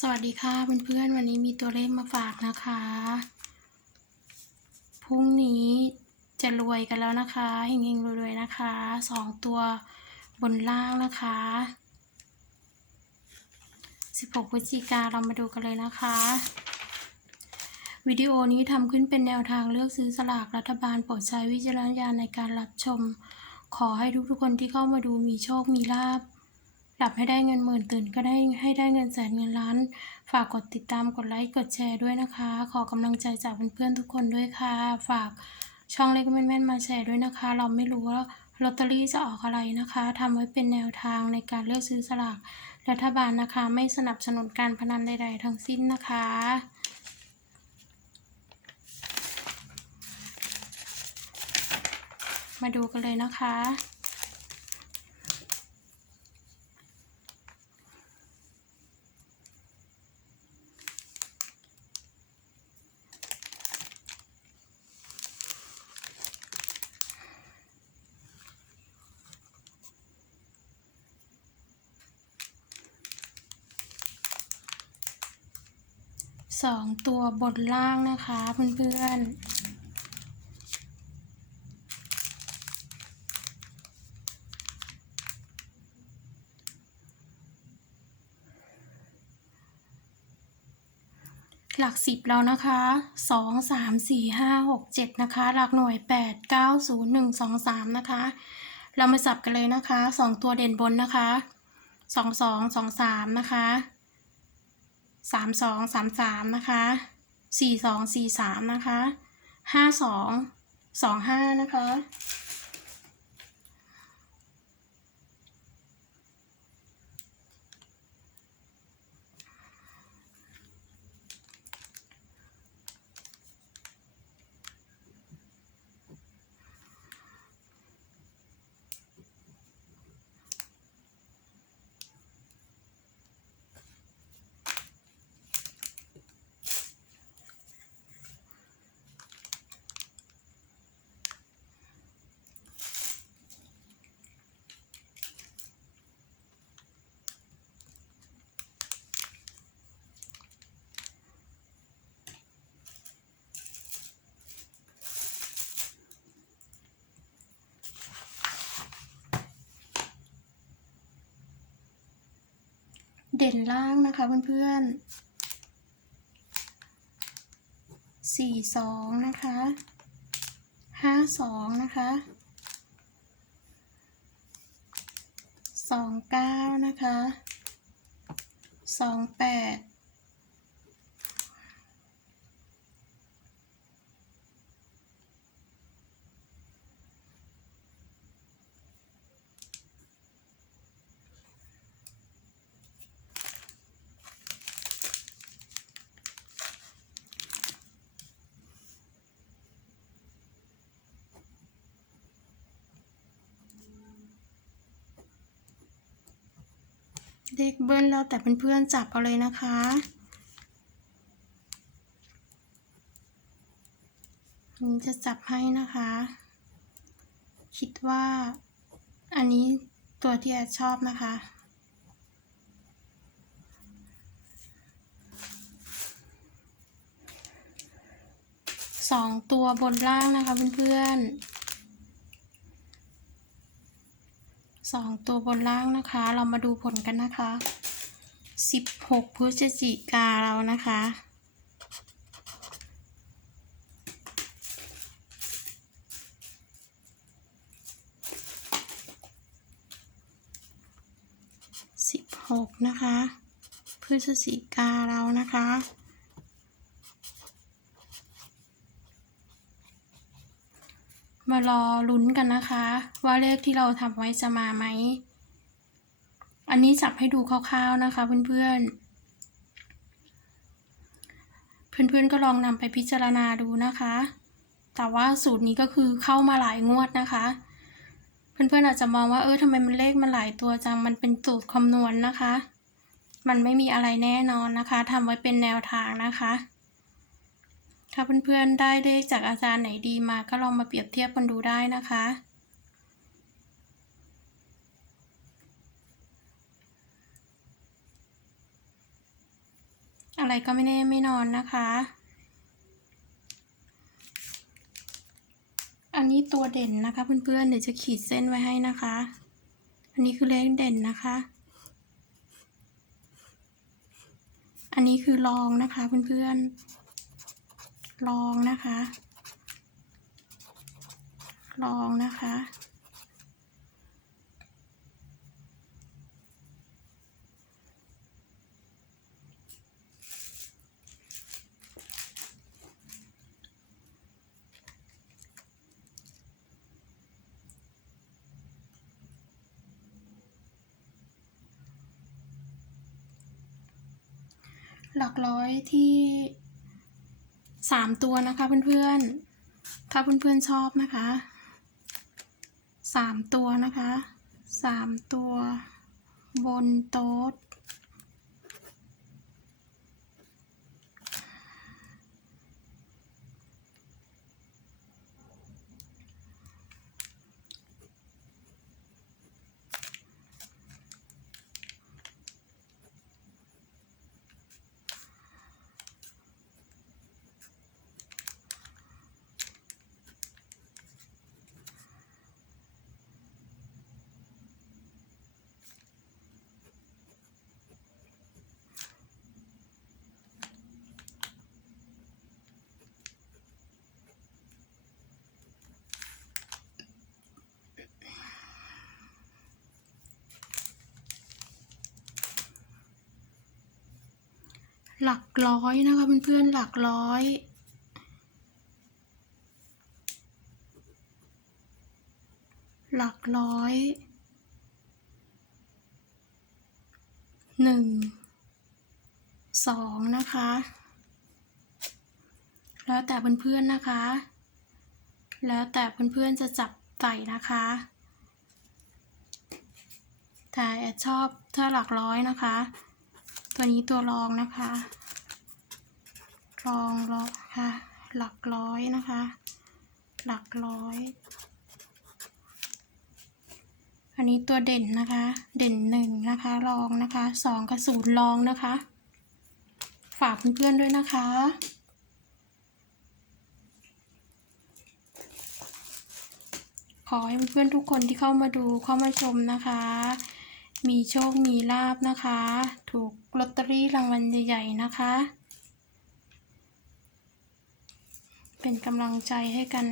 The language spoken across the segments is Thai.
สวัสดีค่ะเพื่อนๆวันนี้มีตัวเลขมาฝากนะคะ พรุ่งนี้จะรวยกันแล้วนะคะเฮงๆรวยๆนะคะสองตัวบนล่างนะคะ16พฤศจิกาเรามาดูกันเลยนะคะ วิดีโอนี้ทำขึ้นเป็นแนวทางเลือกซื้อสลากรัฐบาลโปรดใช้วิจารณญาณในการรับชม ขอให้ทุกๆคนที่เข้ามาดูมีโชคมีลาบ ลับให้ได้เงินหมื่นตื่นก็ได้ให้ได้เงินแสนเงินล้าน ฝากกดติดตามกดไลค์กดแชร์ด้วยนะคะ ขอกำลังใจจากเพื่อนๆทุกคนด้วยค่ะ ฝากช่องเล็กแม่นๆมาแชร์ด้วยนะคะ เราไม่รู้ว่าลอตเตอรี่จะออกอะไรนะคะทำไว้เป็นแนวทางในการเลือกซื้อสลากรัฐบาลนะคะ ไม่สนับสนุนการพนันใด ๆ ทั้งสิ้นนะคะมาดูกันเลยนะคะ สองตัวบนล่างนะคะเพื่อนๆ หลักสิบแล้วนะคะสองสามสี่ห้าหกเจ็ดนะคะ หลักหน่วยแปดเก้าศูนย์หนึ่งสองสามนะคะ เรามาสับกันเลยนะคะสองตัวเด่นบนนะคะสองสองสองสามนะคะ สามสองสามสามนะคะสี่สองสี่สามนะคะห้าสองสองห้านะคะ ด่นล่างนะคะเพื่อนๆสี่สองนะคะห้าสองนะคะสองเก้านะคะสองแปด เลขเบิ้ลแล้วแต่เพื่อนๆจับเอาเลยนะคะ นี่จะจับให้นะคะ คิดว่า อันนี้ตัวที่แอดชอบนะคะ สองตัวบนล่างนะคะเพื่อนๆ สองตัวบนล่างนะคะ เรามาดูผลกันนะคะสิบหกพฤศจิกาเรานะคะสิบหกนะคะ พฤศจิกาเรานะคะ มารอลุ้นกันนะคะ ว่าเลขที่เราทำไว้จะมาไหม อันนี้จับให้ดูคร่าวๆนะคะเพื่อนๆ เพื่อนๆก็ลองนำไปพิจารณาดูนะคะ แต่ว่าสูตรนี้ก็คือเข้ามาหลายงวดนะคะ เพื่อนๆอาจจะมองว่าเออทำไมมันเลขมันหลายตัวจัง มันเป็นสูตรคำนวณนะคะ มันไม่มีอะไรแน่นอนนะคะทำไว้เป็นแนวทางนะคะ ถ้าเพื่อนๆได้เลขจากอาจารย์ไหนดีมาก็ลองมาเปรียบเทียบกันดูได้นะคะ อะไรก็ไม่แน่ไม่นอนนะคะ อันนี้ตัวเด่นนะคะเพื่อนๆเดี๋ยวจะขีดเส้นไว้ให้นะคะ อันนี้คือเลขเด่นนะคะ อันนี้คือรองนะคะเพื่อนๆ รองนะคะรองนะคะ หลักร้อยที่ สามตัวนะคะเพื่อนๆ ถ้าเพื่อนๆชอบนะคะสามตัวนะคะสามตัว บนโต๊ะ หลักร้อยนะคะเพื่อนๆหลักร้อยหลักร้อยหนึ่งสองนะคะ แล้วแต่เพื่อนๆนะคะ แล้วแต่เพื่อนๆจะจับใส่นะคะแต่แอดชอบถ้าหลักร้อยนะคะ ตัวนี้ตัวรองนะคะ รองรองค่ะ หลักร้อยนะคะ หลักร้อย อันนี้ตัวเด่นนะคะ เด่นหนึ่งนะคะ รองนะคะสองกับศูนรองนะคะ ฝากเพื่อนๆด้วยนะคะขอให้เพื่อนๆทุกคนที่เข้ามาดูเข้ามาชมนะคะ มีโชค มีลาบนะคะ ถูกลอตเตอรี่รางวัลใหญ่ๆนะคะ เป็นกำลังใจให้กัน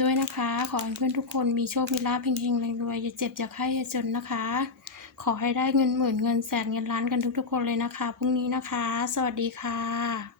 ด้วยนะคะ ขอให้เพื่อนทุกคนมีโชค มีลาบเฮงๆรวยๆอย่าเจ็บอย่าไข้อย่าจนนะคะ ขอให้ได้เงินหมื่นเงินแสนเงินล้านกันทุกๆคนเลยนะคะ พรุ่งนี้นะคะ สวัสดีค่ะ